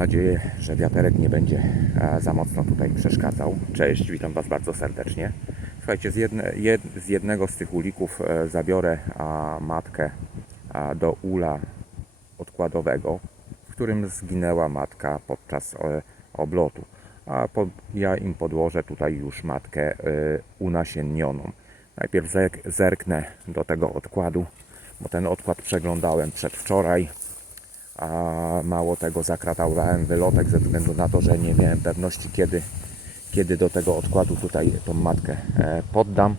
nadzieję, że wiaterek nie będzie za mocno tutaj przeszkadzał. Cześć, witam Was bardzo serdecznie. Słuchajcie, z, jedne, jed, z jednego z tych ulików e, zabiorę matkę do ula odkładowego, w którym zginęła matka podczas e, oblotu. A pod, ja im podłożę tutaj już matkę e, unasiennioną. Najpierw zerk- zerknę do tego odkładu, bo ten odkład przeglądałem przedwczoraj a mało tego zakratałem wylotek ze względu na to, że nie miałem pewności kiedy, kiedy do tego odkładu tutaj tą matkę e, poddam.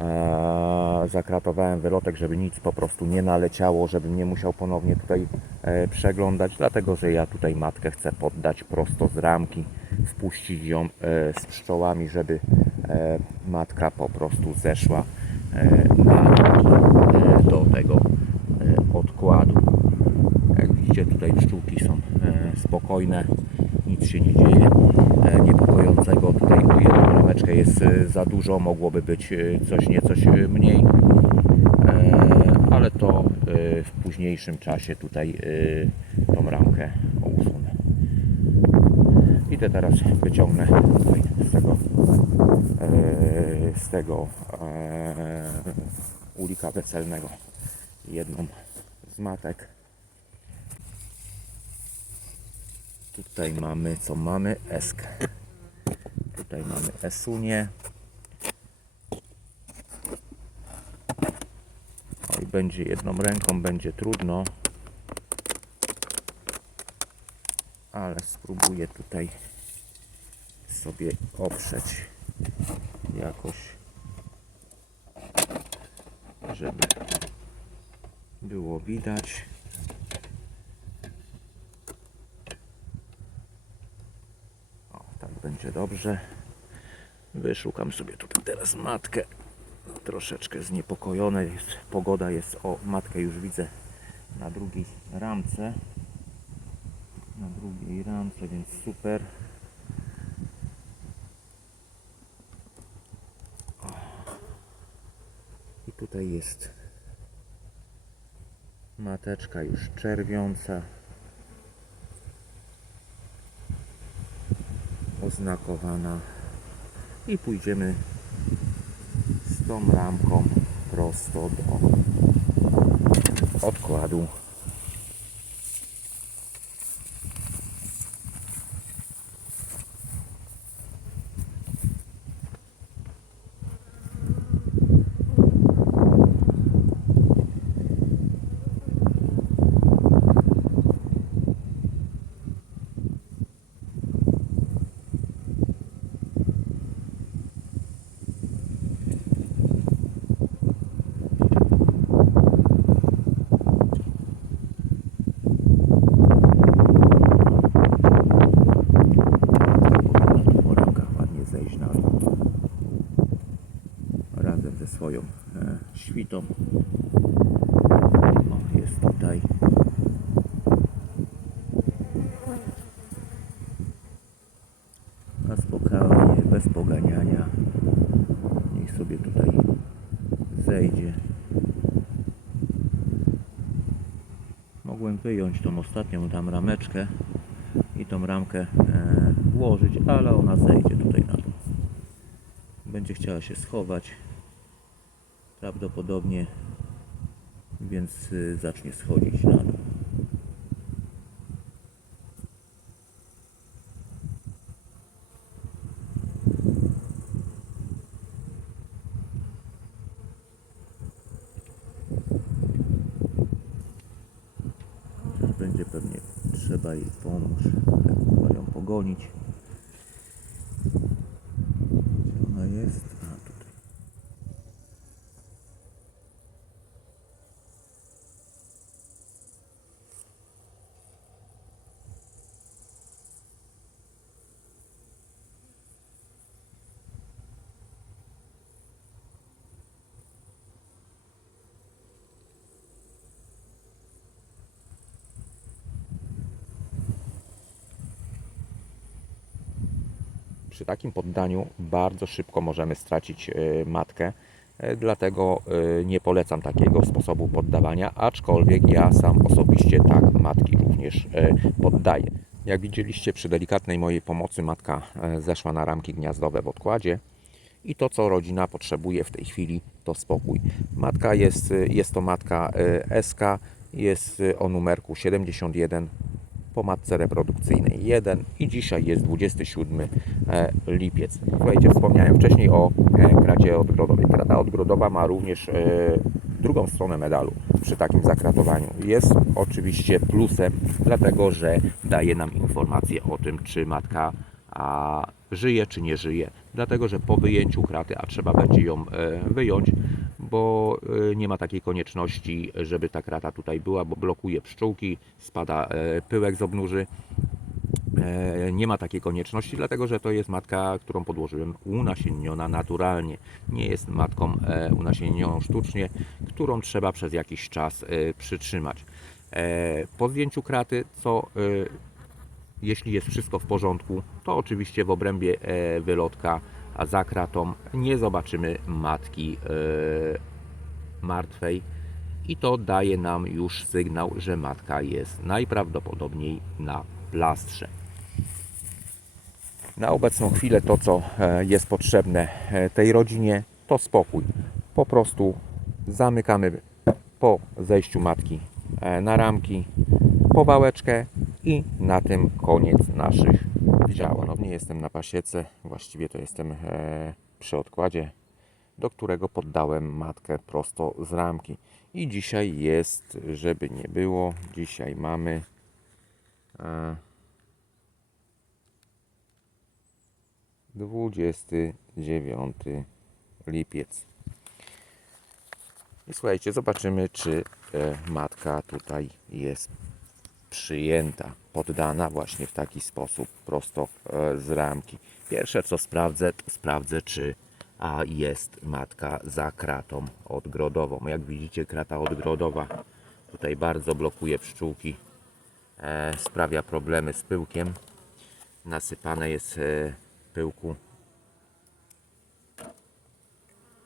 E, Zakratowałem wylotek, żeby nic po prostu nie naleciało, żebym nie musiał ponownie tutaj e, przeglądać, dlatego że ja tutaj matkę chcę poddać prosto z ramki, wpuścić ją z pszczołami, żeby matka po prostu zeszła na e, do tego e, odkładu. Jak tutaj pszczółki są e, spokojne, nic się nie dzieje e, niepokojącego. Tutaj jedną rameczkę jest e, za dużo, mogłoby być coś niecoś mniej, ale to w późniejszym czasie tutaj tą ramkę usunę. Idę teraz wyciągnę tutaj z tego, z tego ulika weselnego jedną z matek. Tutaj mamy, co mamy? Eskę. Tutaj mamy Esunię. Oj, będzie jedną ręką, będzie trudno. Ale spróbuję tutaj sobie oprzeć jakoś, żeby było widać. O, tak będzie dobrze. Wyszukam sobie tutaj teraz matkę. Troszeczkę zniepokojone jest. Pogoda jest, o matkę już widzę na drugiej ramce. Na drugiej ramce, więc super. O. I tutaj jest mateczka już czerwiąca. Oznakowana i pójdziemy z tą ramką prosto do odkładu. Powinna tu po ramkach ładnie zejść na dół. Razem ze swoją e, świtą. O, jest tutaj. Na spokojnie, bez poganiania. Niech sobie tutaj zejdzie. Mogłem wyjąć tą ostatnią tam rameczkę i tą ramkę e, włożyć, ale ona zejdzie tutaj na dół. Będzie chciała się schować prawdopodobnie, więc y, zacznie schodzić na dół. Będzie pewnie trzeba jej pomóc, chyba ją pogonić. Gdzie ona jest? A tutaj. Przy takim poddaniu bardzo szybko możemy stracić e, matkę. E, Dlatego e, nie polecam takiego sposobu poddawania, aczkolwiek ja sam osobiście tak matki również poddaje. Jak widzieliście przy delikatnej mojej pomocy matka zeszła na ramki gniazdowe w odkładzie i to co rodzina potrzebuje w tej chwili to spokój. Matka jest, jest to matka SK, jest o numerku 71 po matce reprodukcyjnej 1 i dzisiaj jest 27 e, lipiec. Słuchajcie, wspomniałem wcześniej o e, kracie odgrodowej. Krata odgrodowa ma również e, drugą stronę medalu przy takim zakratowaniu. Jest oczywiście plusem, dlatego że daje nam informację o tym, czy matka żyje, czy nie żyje. Dlatego, że po wyjęciu kraty, a trzeba będzie ją wyjąć, bo e, nie ma takiej konieczności, żeby ta krata tutaj była, bo blokuje pszczółki, spada e, pyłek z obnuży. E, Nie ma takiej konieczności, dlatego że to jest matka, którą podłożyłem unasienniona naturalnie. Nie jest matką e, unasiennioną sztucznie, którą trzeba przez jakiś czas przytrzymać. Po zdjęciu kraty, co jeśli jest wszystko w porządku, to oczywiście w obrębie wylotka, a za kratą nie zobaczymy matki e, martwej i to daje nam już sygnał, że matka jest najprawdopodobniej na plastrze. Na obecną chwilę to, co e, jest potrzebne e, tej rodzinie, to spokój. Po prostu zamykamy po zejściu matki na ramki, powałeczkę i na tym koniec naszych działań. Ponownie jestem na pasiece, właściwie to jestem e, przy odkładzie, do którego poddałem matkę prosto z ramki. I dzisiaj jest, żeby nie było, dzisiaj mamy e, 29 lipiec. I słuchajcie, zobaczymy, czy e, matka tutaj jest przyjęta, poddana właśnie w taki sposób, prosto e, z ramki. Pierwsze co sprawdzę, sprawdzę, czy a jest matka za kratą odgrodową. Jak widzicie, krata odgrodowa tutaj bardzo blokuje pszczółki, e, sprawia problemy z pyłkiem. Nasypane jest e, pyłku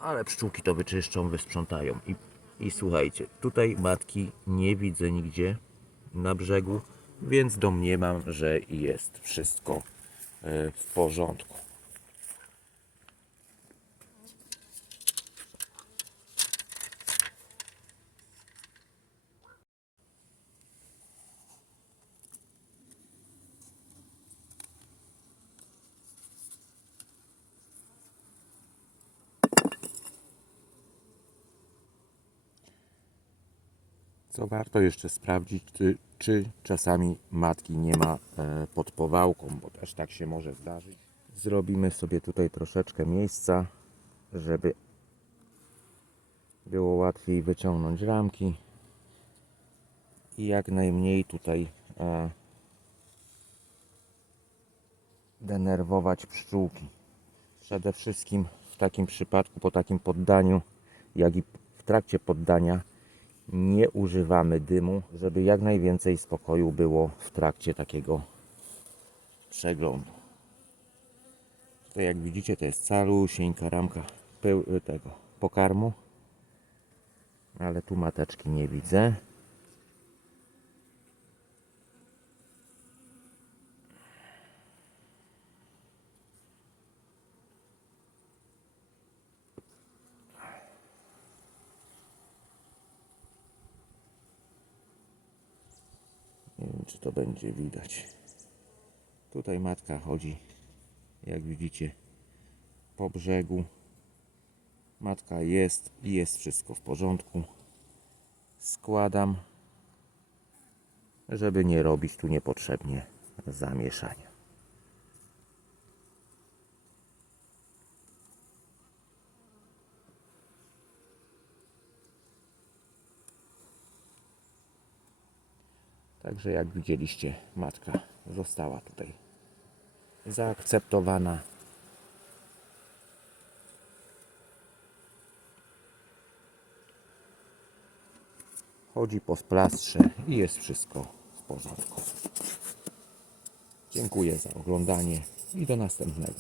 ale pszczółki to wyczyszczą, wysprzątają. I, I słuchajcie, tutaj matki nie widzę nigdzie na brzegu, więc domniemam, że jest wszystko e, w porządku. Co warto jeszcze sprawdzić, czy, czy czasami matki nie ma e, pod powałką, bo też tak się może zdarzyć. Zrobimy sobie tutaj troszeczkę miejsca, żeby było łatwiej wyciągnąć ramki i jak najmniej tutaj e, denerwować pszczółki. Przede wszystkim w takim przypadku, po takim poddaniu, jak i w trakcie poddania, nie używamy dymu, żeby jak najwięcej spokoju było w trakcie takiego przeglądu. Tutaj jak widzicie to jest calusieńka ramka tego pokarmu, ale tu mateczki nie widzę. Nie wiem, czy to będzie widać. Tutaj matka chodzi, jak widzicie, po brzegu. Matka jest i jest wszystko w porządku. Składam, żeby nie robić tu niepotrzebnie zamieszania. Także jak widzieliście, matka została tutaj zaakceptowana. Chodzi po splastrze i jest wszystko w porządku. Dziękuję za oglądanie i do następnego.